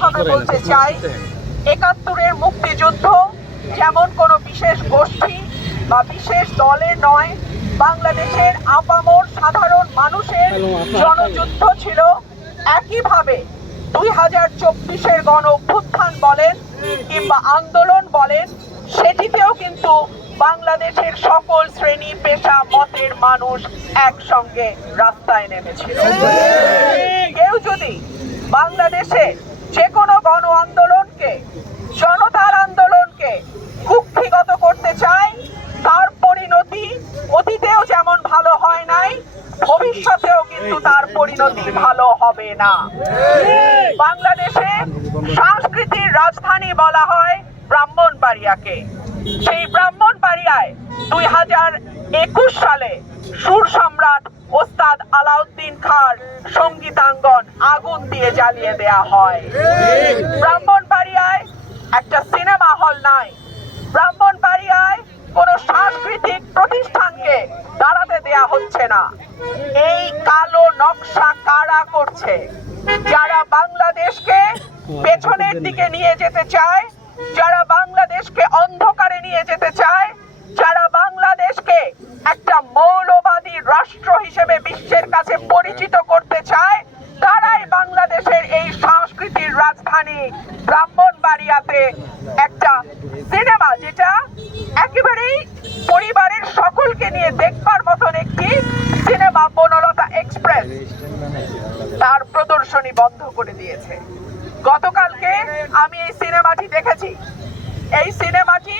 ভাবে বলতে চাই, ৭১-এর মুক্তিযুদ্ধ যেমন কোনো বিশেষ গোষ্ঠী বা বিশেষ দলের নয়, বাংলাদেশের আপামর সাধারণ মানুষের জনযুদ্ধ ছিল। একইভাবে ২০২৪-এর গণ অভ্যুত্থান বলেন কিংবা আন্দোলন বলেন, সেটিতেও কিন্তু বাংলাদেশের সকল শ্রেণী পেশা মতের মানুষ একসঙ্গে রাস্তায় নেমেছিল। কেউ যদি বাংলাদেশে যে কোনো গণ আন্দোলনকে, জনতার আন্দোলনকে কুক্ষিগত করতে চায়, তার পরিণতি অতীতেও যেমন ভালো হয় নাই, ভবিষ্যতেও কিন্তু তার পরিণতি ভালো হবে না। বাংলাদেশে সংস্কৃতির রাজধানী বলা হয় ব্রাহ্মণবাড়িয়াকে। সেই ব্রাহ্মণবাড়িয়ায় ২০২১ সালে সুর সম্রাট ওস্তাদ আলাউদ্দিন খাঁর সঙ্গীতাঙ্গন আগুন দিয়ে জ্বালিয়ে দেয়া হয়। ব্রাহ্মণবাড়িয়ায় একটা সিনেমা হল নাই। ব্রাহ্মণবাড়িয়ায় কোনো সাংস্কৃতিক প্রতিষ্ঠানকে দাঁড়াতে দেয়া হচ্ছে না। এই কালো নকশা কারা করছে? যারা বাংলাদেশকে পেছনের দিকে নিয়ে যেতে চায়, যারা বাংলাদেশকে অন্ধকারে নিয়ে যেতে চায়, যারা বাংলাদেশকে একটা মৌলবাদী রাষ্ট্র হিসেবে বিশ্বের কাছে পরিচিত করতে চায়, তারাই বাংলাদেশের এই সংস্কৃতির রাজধানী ব্রাহ্মণবাড়িয়াতে একটা সিনেমা, যেটা একেবারেই পরিবারের সকলকে নিয়ে দেখবার মতন একটি সিনেমা, বনলতা এক্সপ্রেস, তার প্রদর্শনী বন্ধ করে দিয়েছে। গতকালকে আমি এই সিনেমাটি দেখেছি। এই সিনেমাটি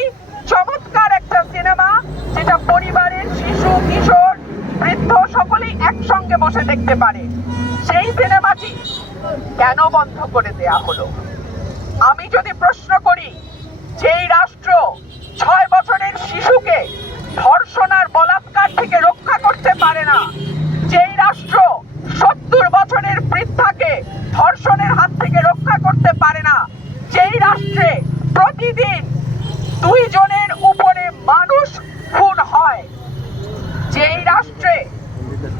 চমৎকার একটা সিনেমা, যেটা পরিবারের শিশু, কিশোর, বৃদ্ধ সকলেই একসঙ্গে বসে দেখতে পারে। সেই সিনেমাটি কেন বন্ধ করে দেয়া হলো? আমি যদি প্রশ্ন করি, যেই রাষ্ট্র ৬ বছরের শিশুকে ধর্ষণ আর বলাৎকার থেকে রক্ষা করতে পারে না, যেই রাষ্ট্র ৭০ বছরের বৃদ্ধাকে ধর্ষণের হাত থেকে রক্ষা করতে পারে না, যেই রাষ্ট্রে প্রতিদিন ২ জনের উপরে মানুষ খুন হয়, যেই রাষ্ট্রে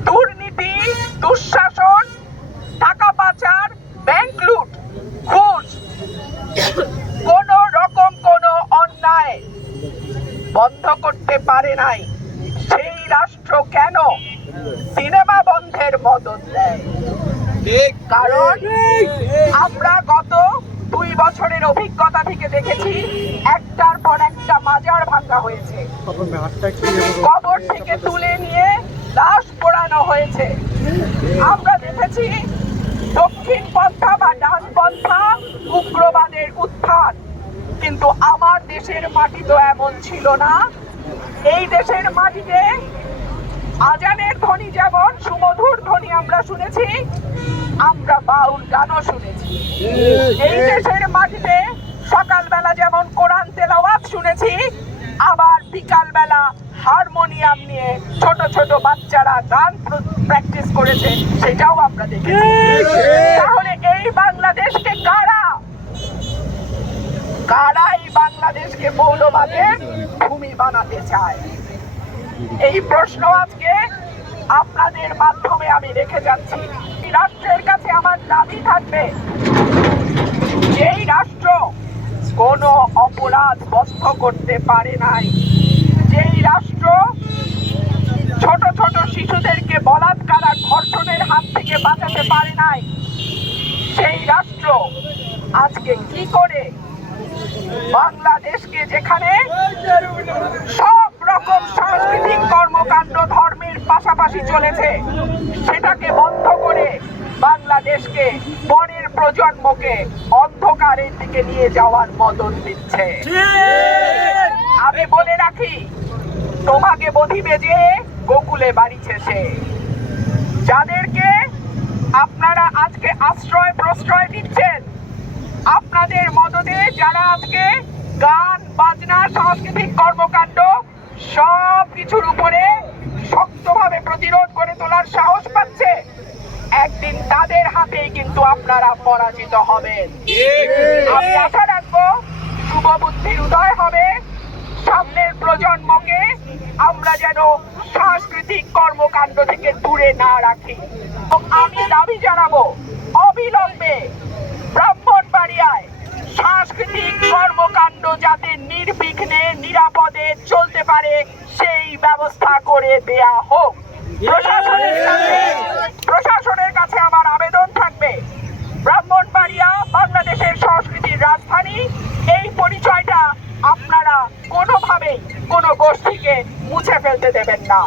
দুর্নীতি, দুঃশাসন, টাকা পাচার, ব্যাংক লুট, ঘুষ, কোন রকম কোন অন্যায় বন্ধ করতে পারে নাই, সেই রাষ্ট্র কেন সিনেমা বন্ধের মদত দেয়? কারণ আমরা গত ২ বছরের অভিজ্ঞতা থেকে দেখেছি, একটার পর একটা মাজার ভাঙা হয়েছে, কবর থেকে তুলে নিয়ে লাশ পোড়ানো হয়েছে। আমরা দেখেছি দক্ষিণ পন্থা বা ডানপন্থা উগ্রবাদের উত্থান। কিন্তু আমার দেশের মাটি তো এমন ছিল না। এই দেশের মাটিতে আজানের ধ্বনি যেমন সুমধুর ধ্বনি আমরা শুনেছি, আমরা বাউল গানও শুনেছি। এই দেশের মাটিতে সকালবেলা যেমন কোরআন তেলাওয়াত শুনেছি, আবার বিকালবেলা হারমোনিয়াম নিয়ে ছোট ছোট বাচ্চারা গান প্র্যাকটিস করেছে, সেটাও আমরা দেখেছি। তাহলে এই বাংলাদেশকে কারা এই বাংলাদেশকে মৌলবাদের ভূমি বানাতে চায়? এই প্রশ্ন আজকে আপনাদের মাধ্যমে আমি রেখে যাচ্ছি। রাষ্ট্রের কাছে আমার দাবি থাকবে, যেই রাষ্ট্র কোনো অপরাধ বন্ধ করতে পারে নাই, যেই রাষ্ট্র ছোট ছোট শিশুদেরকে বলাৎকার আর ধর্ষণের হাত থেকে বাঁচাতে পারে নাই, সেই রাষ্ট্র আজকে কি করে বাংলাদেশকে, যেখানে সব রকম সাংস্কৃতিক কর্মকাণ্ড ধর্মের পাশাপাশি চলেছে, সেটাকে বন্ধ করে বাংলাদেশকে, পরের প্রজন্মকে অন্ধকারের দিকে নিয়ে যাওয়ার মদত দিচ্ছে। আমি বলে রাখি, তোমাকে বধিবে যে গোকুলে বাড়িছে সে। যাদেরকে আপনারা আজকে আশ্রয় প্রশ্রয় দিচ্ছেন, আপনাদের মদদে যারা আজকে গান বাজনা সাংস্কৃতিক কর্মকাণ্ড সব কিছুর উপরে শক্তভাবে প্রতিরোধ করে তোলার সাহস পাচ্ছে, একদিন তাদের হাতেই কিন্তু আপনারা পরাজিত হবেন। আমি আশা রাখবো শুভ বুদ্ধির উদয় হবে, সামনের প্রজন্মকে আমরা যেন সাংস্কৃতিক কর্মকাণ্ড থেকে দূরে না রাখি। আমি দাবি জানাবো, অবিলম্বে ব্রাহ্মণ ব্রাহ্মণবাড়িয়ায় সাংস্কৃতিক কর্মকাণ্ড যাতে নির্বিঘ্নে নিরাপদে চলতে পারে সেই ব্যবস্থা করে দেয়া হোক। প্রশাসনের কাছে আমার আবেদন থাকবে, ব্রাহ্মণবাড়িয়া বাংলাদেশের সংস্কৃতির রাজধানী, এই পরিচয়টা আপনারা কোনোভাবেই কোনো গোষ্ঠীকে মুছে ফেলতে দেবেন না।